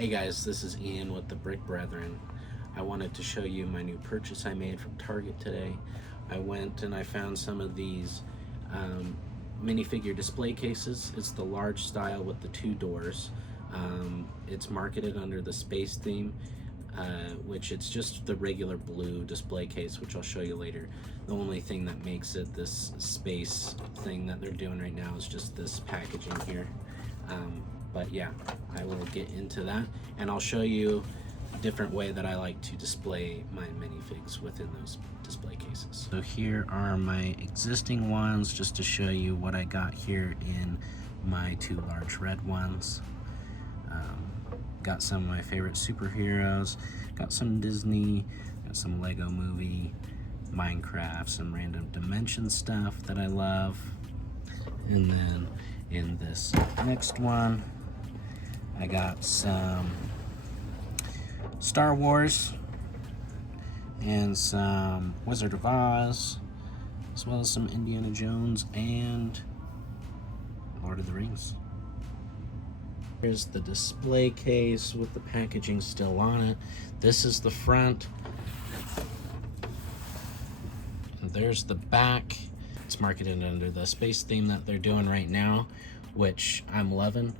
Hey guys, this is Ian with the Brick Brethren. I wanted to show you my new purchase I made from Target today. I went and I found some of these minifigure display cases. It's the large style with the two doors. It's marketed under the space theme, which it's just the regular blue display case, which I'll show you later. The only thing that makes it this space thing that they're doing right now is just this packaging here. But yeah, I will get into that, and I'll show you a different way that I like to display my minifigs within those display cases. So here are my existing ones, just to show you what I got here in my two large red ones. Got some of my favorite superheroes, got some Disney, got some Lego Movie, Minecraft, some random dimension stuff that I love. And then in this next one, I got some Star Wars and some Wizard of Oz, as well as some Indiana Jones and Lord of the Rings. Here's the display case with the packaging still on it. This is the front. And there's the back. It's marketed under the space theme that they're doing right now, which I'm loving.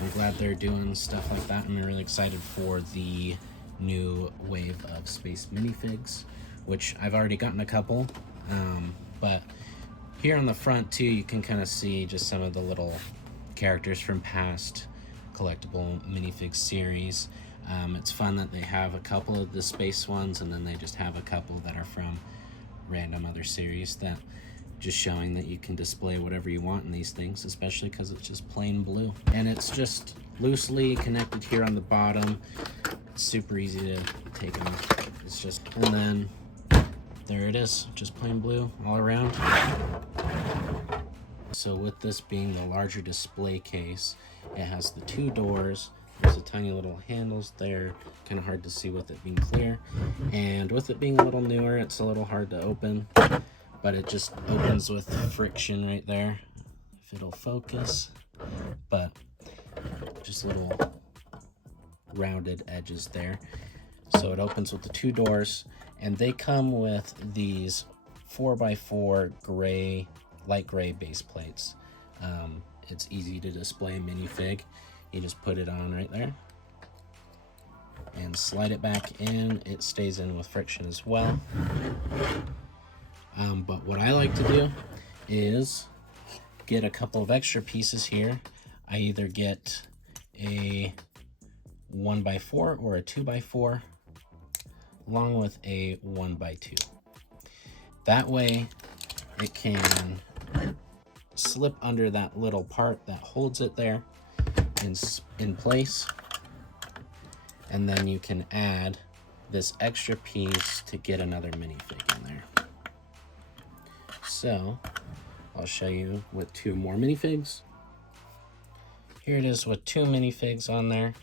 I'm glad they're doing stuff like that, and I'm really excited for the new wave of space minifigs, which I've already gotten a couple. But here on the front too, you can kind of see just some of the little characters from past collectible minifig series. It's fun that they have a couple of the space ones, and then they just have a couple that are from random other series, that just showing that you can display whatever you want in these things, especially because it's just plain blue. And it's just loosely connected here on the bottom. It's super easy to take them. It's just, and then there it is, just plain blue all around. So with this being the larger display case, it has the two doors. There's the tiny little handles there, kind of hard to see with it being clear. And with it being a little newer, it's a little hard to open, but it just opens with friction right there, if it'll focus. But just little rounded edges there. So it opens with the two doors, and they come with these 4x4 gray, light gray base plates. It's easy to display a minifig. You just put it on right there and slide it back in. It stays in with friction as well. But what I like to do is get a couple of extra pieces here. I either get a 1x4 or a 2x4 along with a 1x2. That way it can slip under that little part that holds it there in place, and then you can add this extra piece to get another minifig in there. So I'll show you with two more minifigs. Here it is with two minifigs on there.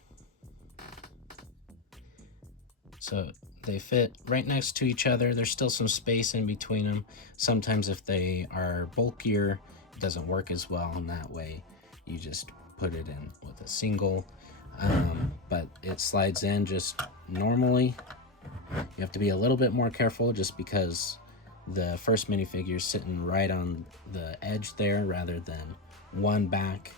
So they fit right next to each other. There's still some space in between them. Sometimes if they are bulkier, it doesn't work as well, and that way you just put it in with a single. But it slides in just normally. You have to be a little bit more careful just because the first minifigure is sitting right on the edge there rather than one back.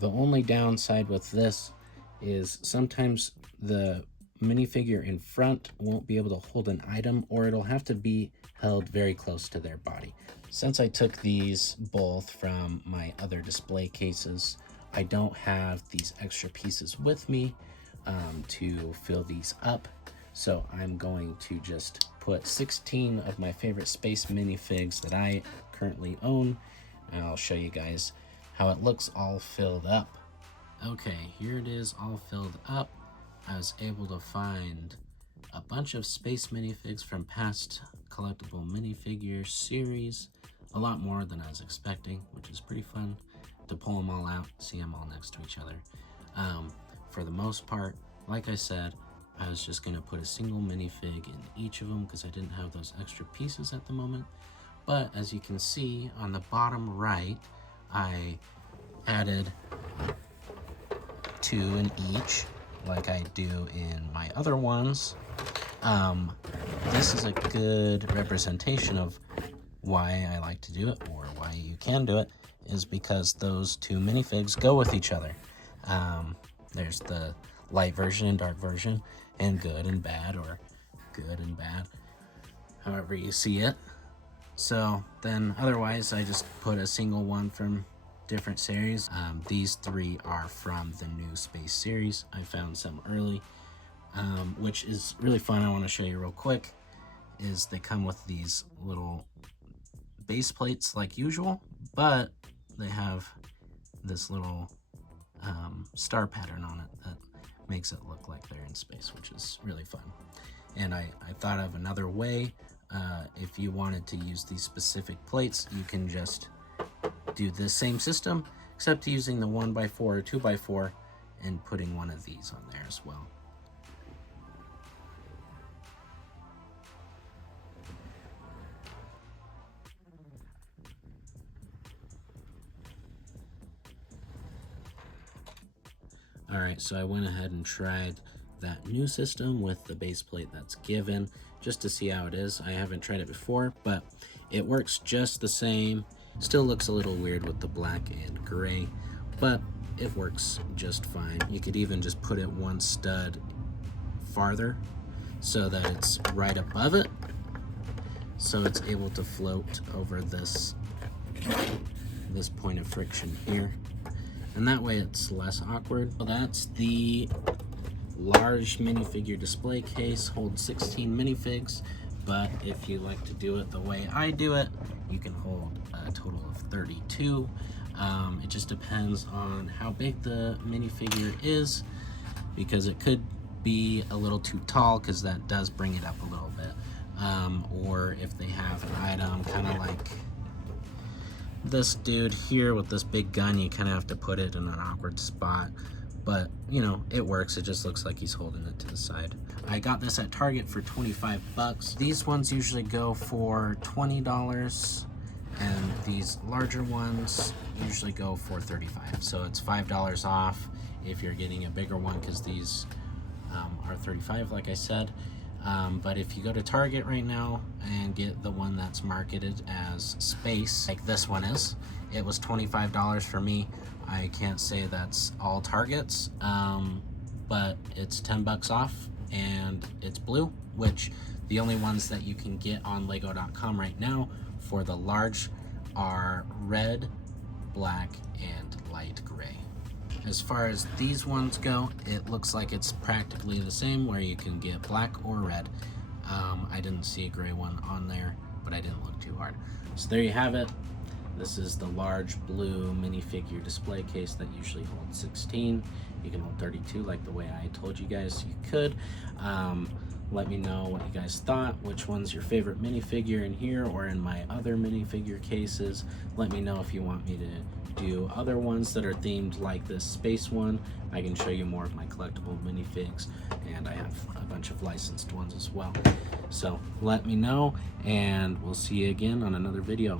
The only downside with this is sometimes the minifigure in front won't be able to hold an item, or it'll have to be held very close to their body. Since I took these both from my other display cases, I don't have these extra pieces with me to fill these up. So I'm going to just put 16 of my favorite space minifigs that I currently own, and I'll show you guys how it looks all filled up. Okay, here it is all filled up. I was able to find a bunch of space minifigs from past collectible minifigure series, a lot more than I was expecting, which is pretty fun to pull them all out, see them all next to each other. For the most part, like I said, I was just going to put a single minifig in each of them because I didn't have those extra pieces at the moment. But as you can see on the bottom right, I added 2 in each, like I do in my other ones, this is a good representation of why I like to do it, or why you can do it, is because those two minifigs go with each other. There's the light version and dark version, and good and bad, or good and bad, however you see it. So then otherwise I just put a single one from different series. These three are from the new Space series. I found some early, which is really fun. I want to show you real quick. Is they come with these little base plates like usual, but they have this little star pattern on it that makes it look like they're in space, which is really fun. And I thought of another way. If you wanted to use these specific plates, you can just do this same system, except using the 1x4 or 2x4 and putting one of these on there as well. Alright, so I went ahead and tried that new system with the base plate that's given, just to see how it is. I haven't tried it before, but it works just the same. Still looks a little weird with the black and gray, but it works just fine. You could even just put it one stud farther so that it's right above it, so it's able to float over this point of friction here, and that way it's less awkward. Well, that's the large minifigure display case. Holds 16 minifigs, but if you like to do it the way I do it, you can hold a total of 32. It just depends on how big the minifigure is, because it could be a little too tall, because that does bring it up a little bit, or if they have an item kind of like this dude here with this big gun, you kind of have to put it in an awkward spot. But you know, it works. It just looks like he's holding it to the side. I got this at Target for 25 bucks. These ones usually go for $20, and these larger ones usually go for 35. So it's $5 off if you're getting a bigger one, because these are 35, like I said. But if you go to Target right now and get the one that's marketed as Space, like this one is, it was $25 for me. I can't say that's all Targets, but it's 10 bucks off, and it's blue, which the only ones that you can get on lego.com right now for the large are red, black, and light gray. As far as these ones go, it looks like it's practically the same, where you can get black or red. I didn't see a gray one on there, but I didn't look too hard. So there you have it. This is the large blue minifigure display case that usually holds 16. You can hold 32 like the way I told you guys you could. Let me know what you guys thought, which one's your favorite minifigure in here or in my other minifigure cases. Let me know if you want me to do other ones that are themed like this space one. I can show you more of my collectible minifigs, and I have a bunch of licensed ones as well. So let me know, and we'll see you again on another video.